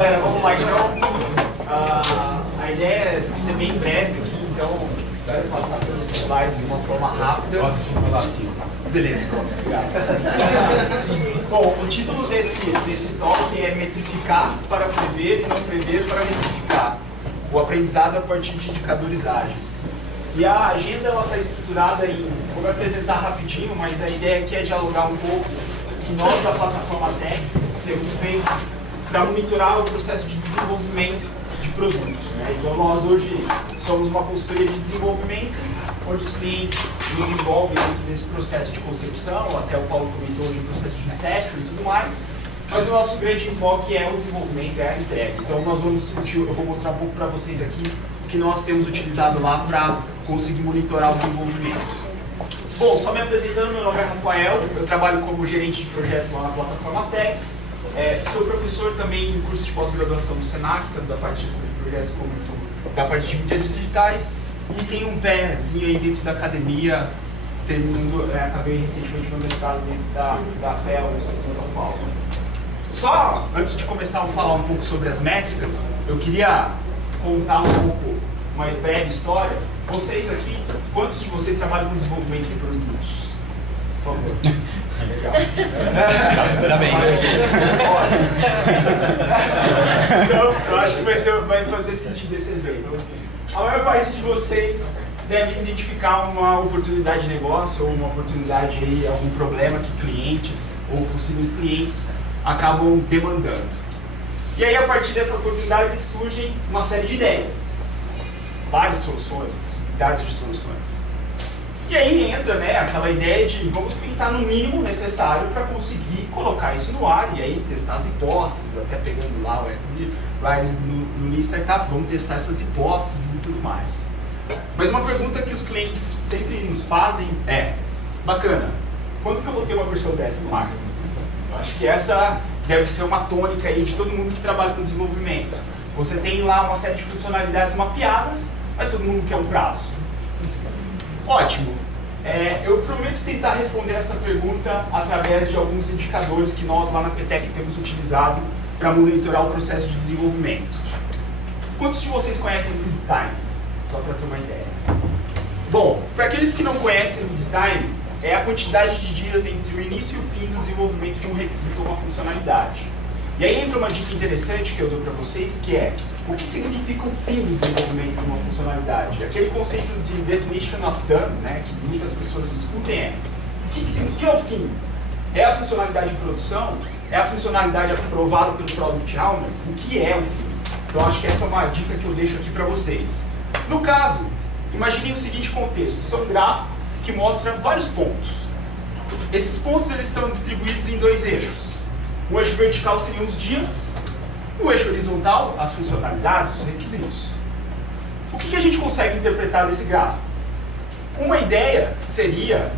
Vamos lá então. A ideia é ser bem breve aqui, então espero passar pelos slides de uma forma rápida. Beleza, obrigado. Bom, o título desse talk é Metrificar para prever e não prever para metrificar. O aprendizado a partir de indicadores ágeis. E a agenda está estruturada em, vou apresentar rapidinho, mas a ideia aqui é dialogar um pouco que nós da plataforma Tech temos feito para monitorar o processo de desenvolvimento de produtos. Né? Então nós hoje somos uma consultoria de desenvolvimento, onde os clientes nos envolvem dentro desse processo de concepção, até o Paulo comentou de processo de inception e tudo mais, mas o nosso grande enfoque é o desenvolvimento, é a entrega. Então nós vamos discutir, eu vou mostrar um pouco para vocês aqui o que nós temos utilizado lá para conseguir monitorar o desenvolvimento. Bom, só me apresentando, meu nome é Rafael, eu trabalho como gerente de projetos lá na plataforma Tech. Sou professor também em curso de pós-graduação do Senac, tanto da parte de gestão de projetos como da parte de mídias digitais, e tenho um pézinho aí dentro da academia, terminando, acabei recentemente meu mestrado dentro da FEL, em São Paulo. Só antes de começar a falar um pouco sobre as métricas, eu queria contar um pouco, uma breve história. Vocês aqui, quantos de vocês trabalham com desenvolvimento de produtos? Por favor. Legal. Parabéns. Então, eu acho que vai fazer sentido esse exemplo. A maior parte de vocês deve identificar uma oportunidade de negócio ou uma oportunidade aí, algum problema que clientes ou possíveis clientes acabam demandando. E aí, a partir dessa oportunidade, surgem uma série de ideias. Várias soluções, possibilidades de soluções. E aí entra, né, aquela ideia de vamos pensar no mínimo necessário para conseguir colocar isso no ar e aí testar as hipóteses, até pegando lá no Lean Startup, vamos testar essas hipóteses e tudo mais. Mas uma pergunta que os clientes sempre nos fazem é, bacana, quando que eu vou ter uma versão dessa no ar? Eu acho que essa deve ser uma tônica aí de todo mundo que trabalha com desenvolvimento. Você tem lá uma série de funcionalidades mapeadas, mas todo mundo quer um prazo. Ótimo. Eu prometo tentar responder essa pergunta através de alguns indicadores que nós lá na PTEC temos utilizado para monitorar o processo de desenvolvimento. Quantos de vocês conhecem o Lead Time? Só para ter uma ideia. Bom, para aqueles que não conhecem o Lead Time, é a quantidade de dias entre o início e o fim do desenvolvimento de um requisito ou uma funcionalidade. E aí entra uma dica interessante que eu dou para vocês, que é o que significa o fim do desenvolvimento de uma funcionalidade. Aquele conceito de definition of done, né, que muitas pessoas discutem o que é o fim? É a funcionalidade de produção? É a funcionalidade aprovada pelo Product Owner? O que é o fim? Então acho que essa é uma dica que eu deixo aqui para vocês. No caso, imaginem o seguinte contexto. Isso é um gráfico que mostra vários pontos. Esses pontos eles estão distribuídos em dois eixos. O eixo vertical seriam os dias, o eixo horizontal, as funcionalidades, os requisitos. O que a gente consegue interpretar desse gráfico? Uma ideia seria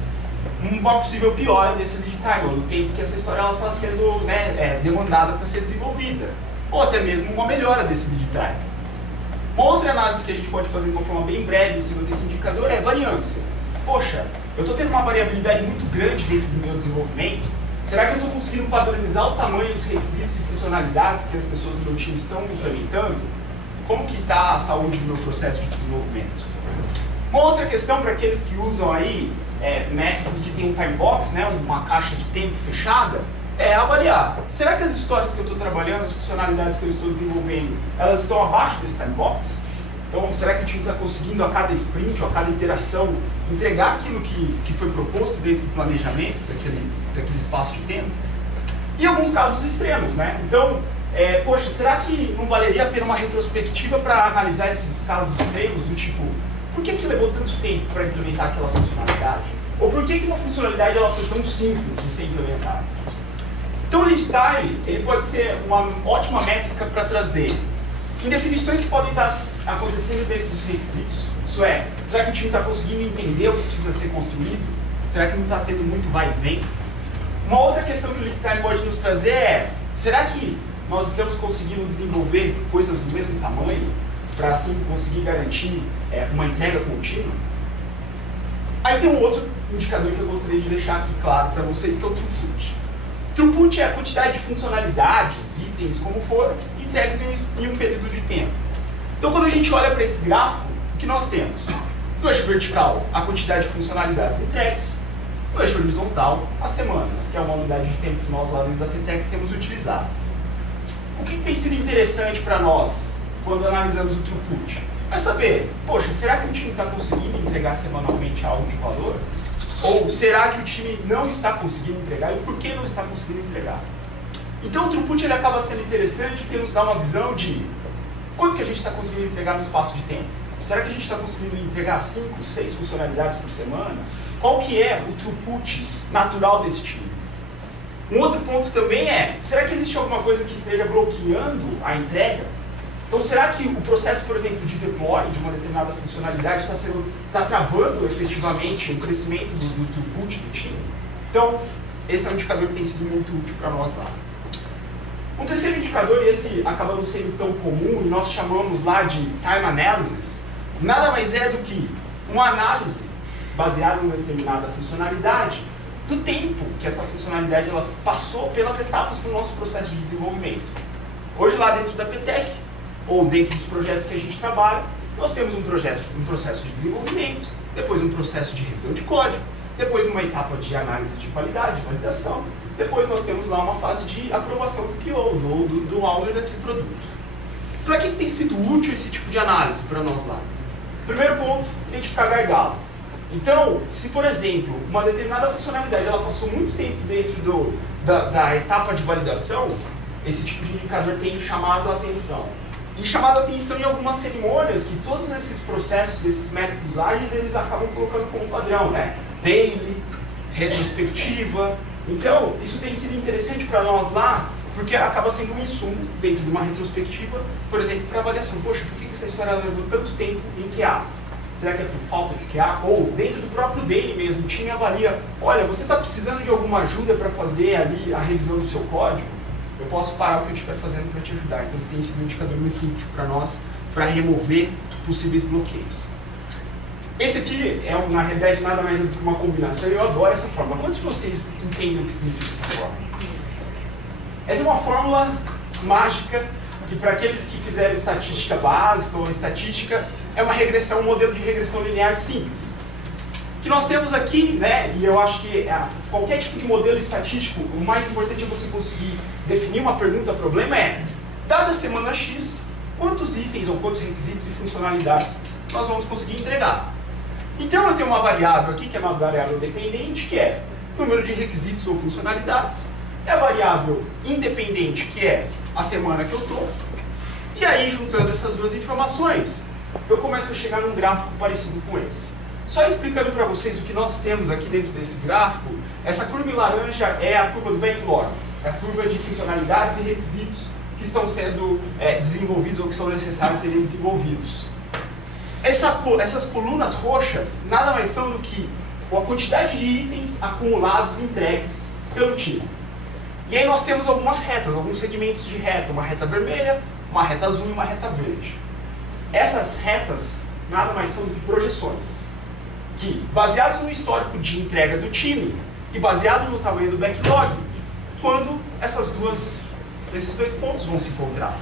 uma possível piora desse lead time, no tempo que essa história está sendo demandada para ser desenvolvida, ou até mesmo uma melhora desse lead time. Uma outra análise que a gente pode fazer de uma forma bem breve em cima desse indicador é variância. Poxa, eu estou tendo uma variabilidade muito grande dentro do meu desenvolvimento. Será que eu estou conseguindo padronizar o tamanho dos requisitos e funcionalidades que as pessoas do meu time estão implementando? Como que está a saúde do meu processo de desenvolvimento? Uma outra questão para aqueles que usam aí métodos que tem um time box, né, uma caixa de tempo fechada, é avaliar. Será que as histórias que eu estou trabalhando, as funcionalidades que eu estou desenvolvendo, elas estão abaixo desse time box? Então, será que o time está conseguindo a cada sprint, ou a cada iteração, entregar aquilo que foi proposto dentro do planejamento daquele espaço de tempo? E alguns casos extremos, né? Então, poxa, será que não valeria a pena uma retrospectiva para analisar esses casos extremos, do tipo, por que levou tanto tempo para implementar aquela funcionalidade? Ou por que uma funcionalidade ela foi tão simples de ser implementada? Então, o lead time ele pode ser uma ótima métrica para trazer indefinições que podem estar acontecendo dentro dos requisitos. Isso é, será que o time está conseguindo entender o que precisa ser construído? Será que não está tendo muito vai e vem? Uma outra questão que o Lead Time pode nos trazer é, será que nós estamos conseguindo desenvolver coisas do mesmo tamanho para assim conseguir garantir uma entrega contínua? Aí tem um outro indicador que eu gostaria de deixar aqui claro para vocês, que é o throughput. Throughput é a quantidade de funcionalidades, itens, como for, e entregues em um período de tempo. Então, quando a gente olha para esse gráfico, o que nós temos? No eixo vertical, a quantidade de funcionalidades entregues. No eixo horizontal, as semanas, que é uma unidade de tempo que nós lá dentro da TTEC temos utilizado. O que tem sido interessante para nós quando analisamos o throughput? É saber, poxa, será que o time está conseguindo entregar semanalmente algo de valor? Ou será que o time não está conseguindo entregar e por que não está conseguindo entregar? Então o throughput ele acaba sendo interessante porque nos dá uma visão de quanto que a gente está conseguindo entregar no espaço de tempo. Será que a gente está conseguindo entregar 5, 6 funcionalidades por semana? Qual que é o throughput natural desse time? Um outro ponto também é, será que existe alguma coisa que esteja bloqueando a entrega? Então, será que o processo, por exemplo, de deploy de uma determinada funcionalidade está travando efetivamente o crescimento do throughput do time? Então, esse é um indicador que tem sido muito útil para nós lá. Um terceiro indicador, e esse acaba não sendo tão comum, e nós chamamos lá de time analysis, nada mais é do que uma análise baseada em uma determinada funcionalidade do tempo que essa funcionalidade ela passou pelas etapas do nosso processo de desenvolvimento. Hoje lá dentro da PTEC, ou dentro dos projetos que a gente trabalha, nós temos um processo de desenvolvimento, depois um processo de revisão de código, depois uma etapa de análise de qualidade, validação, depois nós temos lá uma fase de aprovação do PO, do owner daquele produto. Para que tem sido útil esse tipo de análise para nós lá? Primeiro ponto, identificar gargalo. Então, se por exemplo, uma determinada funcionalidade ela passou muito tempo dentro da etapa de validação, esse tipo de indicador tem chamado a atenção. E chamado a atenção em algumas cerimônias que todos esses processos, esses métodos ágeis, eles acabam colocando como padrão, né? Daily, retrospectiva. Então, isso tem sido interessante para nós lá, porque acaba sendo um insumo dentro de uma retrospectiva, por exemplo, para avaliação. Poxa, por que essa história levou tanto tempo em QA? Será que é por falta de QA? Ou dentro do próprio daily mesmo, o time avalia, olha, você está precisando de alguma ajuda para fazer ali a revisão do seu código? Eu posso parar o que eu estiver fazendo para te ajudar. Então tem sido um indicador muito útil para nós, para remover possíveis bloqueios. Esse aqui é, na realidade, nada mais do que uma combinação, e eu adoro essa fórmula. Quantos de vocês entendem o que significa essa fórmula? Essa é uma fórmula mágica, que para aqueles que fizeram estatística básica ou estatística, é uma regressão, um modelo de regressão linear simples. O que nós temos aqui, né, e eu acho que qualquer tipo de modelo estatístico, o mais importante é você conseguir definir uma pergunta-problema dada a semana X, quantos itens ou quantos requisitos e funcionalidades nós vamos conseguir entregar. Então eu tenho uma variável aqui, que é uma variável dependente, que é número de requisitos ou funcionalidades, é a variável independente, que é a semana que eu estou, e aí juntando essas duas informações, eu começo a chegar num gráfico parecido com esse. Só explicando para vocês o que nós temos aqui dentro desse gráfico, essa curva em laranja é a curva do backlog, é a curva de funcionalidades e requisitos que estão sendo desenvolvidos ou que são necessários serem desenvolvidos. Essas colunas roxas nada mais são do que a quantidade de itens acumulados entregues pelo time. E aí nós temos algumas retas, alguns segmentos de reta, uma reta vermelha, uma reta azul e uma reta verde. Essas retas nada mais são do que projeções, que, baseados no histórico de entrega do time e baseado no tamanho do backlog, quando esses dois pontos vão se encontrar.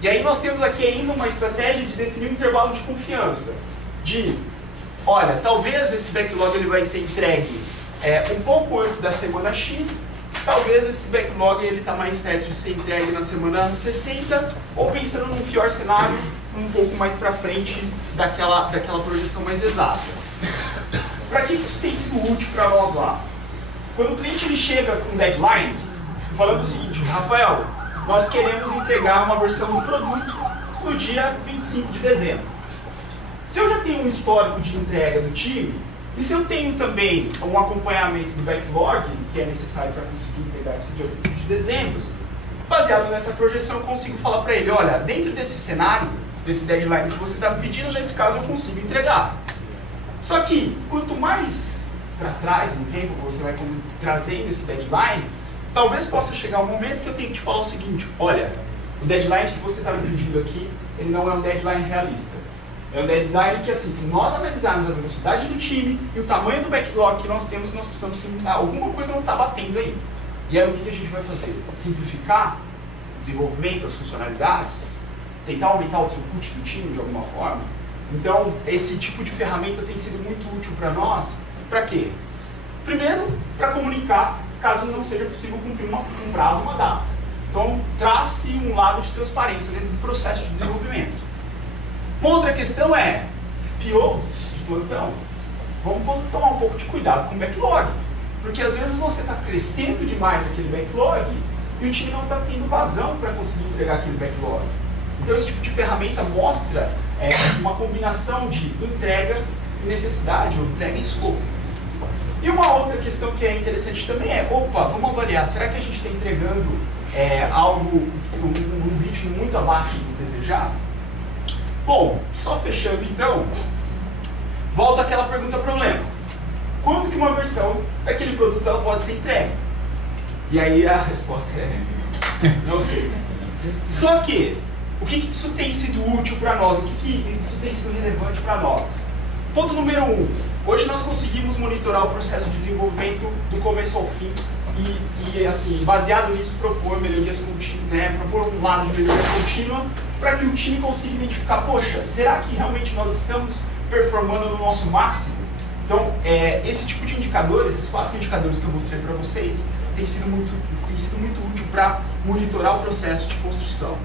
E aí nós temos aqui ainda uma estratégia de definir um intervalo de confiança, de, olha, talvez esse backlog ele vai ser entregue um pouco antes da semana X, talvez esse backlog ele está mais certo de ser entregue na semana 60, ou pensando num pior cenário, um pouco mais para frente daquela projeção mais exata. Para que isso tem sido útil para nós lá? Quando o cliente ele chega com deadline, falando o seguinte, Rafael, nós queremos entregar uma versão do produto no dia 25 de dezembro. Se eu já tenho um histórico de entrega do time, e se eu tenho também um acompanhamento do backlog, que é necessário para conseguir entregar isso no dia 25 de dezembro, baseado nessa projeção eu consigo falar para ele, olha, dentro desse cenário, desse deadline que você está pedindo, nesse caso eu consigo entregar. Só que, quanto mais para trás no tempo você vai trazendo esse deadline, talvez possa chegar um momento que eu tenho que te falar o seguinte, olha, o deadline que você está me pedindo aqui, ele não é um deadline realista. É um deadline que, assim, se nós analisarmos a velocidade do time e o tamanho do backlog que nós temos, nós precisamos alguma coisa não está batendo aí. E aí o que a gente vai fazer? Simplificar? desenvolvimento, as funcionalidades, tentar aumentar o throughput do time de alguma forma. Então, esse tipo de ferramenta tem sido muito útil para nós. Para quê? Primeiro, para comunicar, caso não seja possível cumprir um prazo, uma data. Então, traz-se um lado de transparência dentro do processo de desenvolvimento. Uma outra questão é, POs de plantão, vamos tomar um pouco de cuidado com o backlog. Porque às vezes você está crescendo demais aquele backlog e o time não está tendo vazão para conseguir entregar aquele backlog. Então esse tipo de ferramenta mostra uma combinação de entrega e necessidade, ou entrega e escopo. E uma outra questão que é interessante também é, opa, vamos avaliar, será que a gente está entregando algo, um ritmo muito abaixo do desejado? Bom, só fechando então, volta àquela pergunta-problema. Quando que uma versão daquele produto ela pode ser entregue? E aí a resposta é, não sei. Só que, o que isso tem sido útil para nós? O que isso tem sido relevante para nós? Ponto número 1. Hoje nós conseguimos monitorar o processo de desenvolvimento do começo ao fim e assim, baseado nisso, propor melhorias contínuas, né? Propor um lado de melhoria contínua para que o time consiga identificar, poxa, será que realmente nós estamos performando no nosso máximo? Então, esse tipo de indicador, esses 4 indicadores que eu mostrei para vocês, tem sido muito útil para monitorar o processo de construção.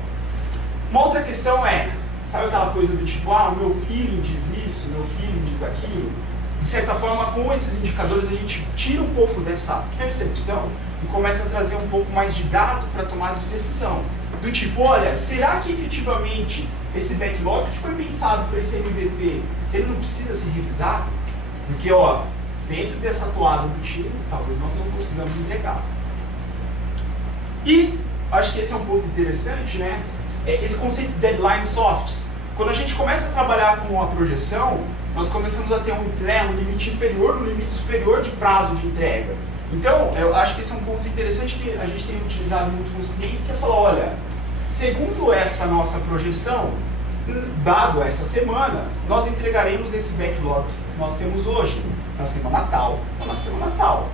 Uma outra questão é, sabe aquela coisa do tipo, o meu feeling diz isso, meu feeling diz aquilo? De certa forma, com esses indicadores, a gente tira um pouco dessa percepção e começa a trazer um pouco mais de dado para tomada de decisão. Do tipo, olha, será que efetivamente esse backlog que foi pensado para esse MVP, ele não precisa ser revisado? Porque, dentro dessa toada do time, talvez nós não consigamos entregar. E, acho que esse é um ponto interessante, né? Esse conceito de deadline softs. Quando a gente começa a trabalhar com a projeção, nós começamos a ter um limite inferior, um limite superior de prazo de entrega. Então, eu acho que esse é um ponto interessante que a gente tem utilizado muito com os clientes, que é falar, olha, segundo essa nossa projeção, dado essa semana, nós entregaremos esse backlog que nós temos hoje, na semana tal ou na semana tal.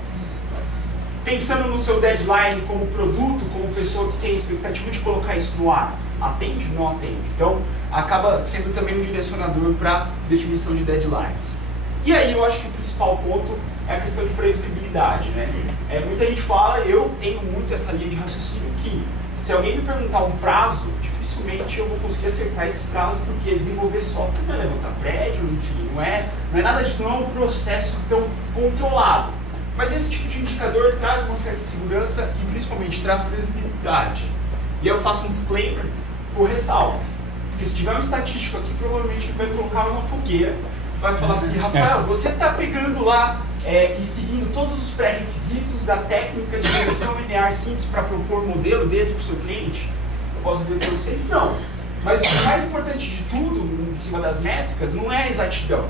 Pensando no seu deadline como produto, como pessoa que tem a expectativa de colocar isso no ar, atende ou não atende? Então, acaba sendo também um direcionador para definição de deadlines. E aí, eu acho que o principal ponto é a questão de previsibilidade, né? Muita gente fala, eu tenho muito essa linha de raciocínio que, se alguém me perguntar um prazo, dificilmente eu vou conseguir acertar esse prazo, porque desenvolver software não é levantar prédio, enfim, não é nada disso, não é um processo tão controlado. Mas esse tipo de indicador traz uma certa segurança e principalmente traz previsibilidade. E eu faço um disclaimer por ressalvas. Porque se tiver um estatístico aqui, provavelmente ele vai colocar uma fogueira, vai falar assim, Rafael, você está pegando lá e seguindo todos os pré-requisitos da técnica de regressão linear simples para propor um modelo desse para o seu cliente? Eu posso dizer para vocês, não. Mas o mais importante de tudo, em cima das métricas, não é a exatidão,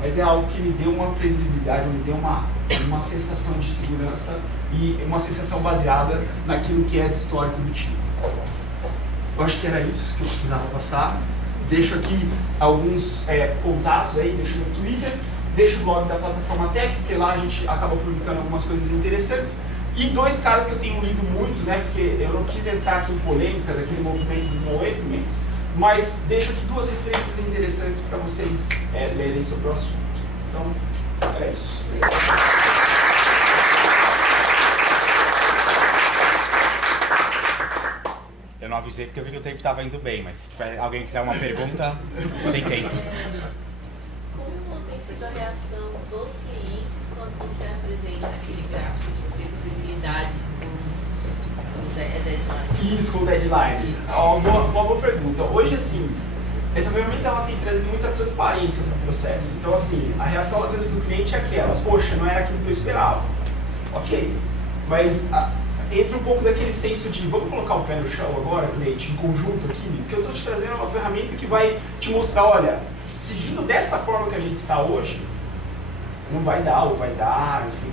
mas é algo que me deu uma previsibilidade, me deu uma sensação de segurança e uma sensação baseada naquilo que é de histórico do time. Eu acho que era isso que eu precisava passar. Deixo aqui alguns contatos aí, deixo no Twitter, deixo o blog da Plataforma Tech, porque lá a gente acaba publicando algumas coisas interessantes. E 2 caras que eu tenho lido muito, né, porque eu não quis entrar aqui em polêmica daquele movimento do No Estimates, mas deixo aqui 2 referências interessantes para vocês lerem sobre o assunto. Então, é isso. Eu não avisei porque eu vi que o tempo estava indo bem, mas se tiver alguém quiser uma pergunta, tem tempo. Como tem sido a reação dos clientes quando você apresenta aquele gráfico de previsibilidade com deadline? Isso, com deadline. Uma boa pergunta. Hoje, assim, essa ferramenta ela tem trazido muita transparência para o processo. Então, assim, a reação às vezes do cliente é aquela, poxa, não era aquilo que eu esperava. Ok, mas entra um pouco daquele senso de, vamos colocar o pé no chão agora, cliente, em conjunto aqui, porque eu estou te trazendo uma ferramenta que vai te mostrar, olha, seguindo dessa forma que a gente está hoje, não vai dar, ou vai dar, enfim,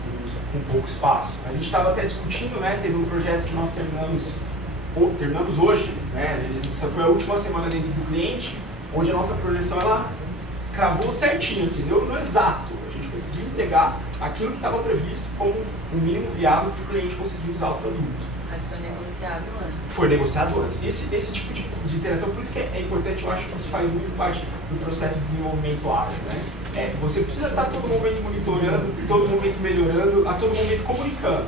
com pouco espaço. A gente estava até discutindo, né, teve um projeto que nós terminamos hoje, né, essa foi a última semana dentro do cliente, onde a nossa projeção, ela cravou certinho, assim, deu no exato. A gente conseguiu entregar aquilo que estava previsto como o mínimo viável para o cliente conseguir usar o produto. Mas foi negociado antes. Foi negociado antes. Esse tipo de interação, por isso que é importante, eu acho que isso faz muito parte do processo de desenvolvimento ágil, né? Você precisa estar a todo momento monitorando, todo momento melhorando, a todo momento comunicando.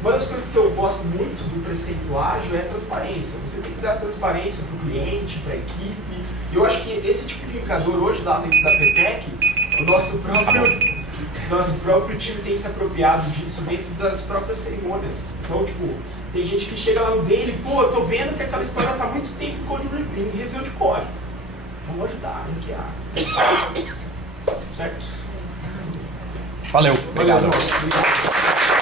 Uma das coisas que eu gosto muito do preceito ágil é a transparência. Você tem que dar transparência para o cliente, para a equipe. E eu acho que esse tipo de indicador hoje lá dentro da PTEC, o nosso próprio time tem se apropriado disso dentro das próprias cerimônias. Então, tipo, tem gente que chega lá no daily, pô, eu tô vendo que aquela história tá muito tempo em revisão de código. Vamos ajudar a ranquear. Certo? Valeu, obrigado. Valeu,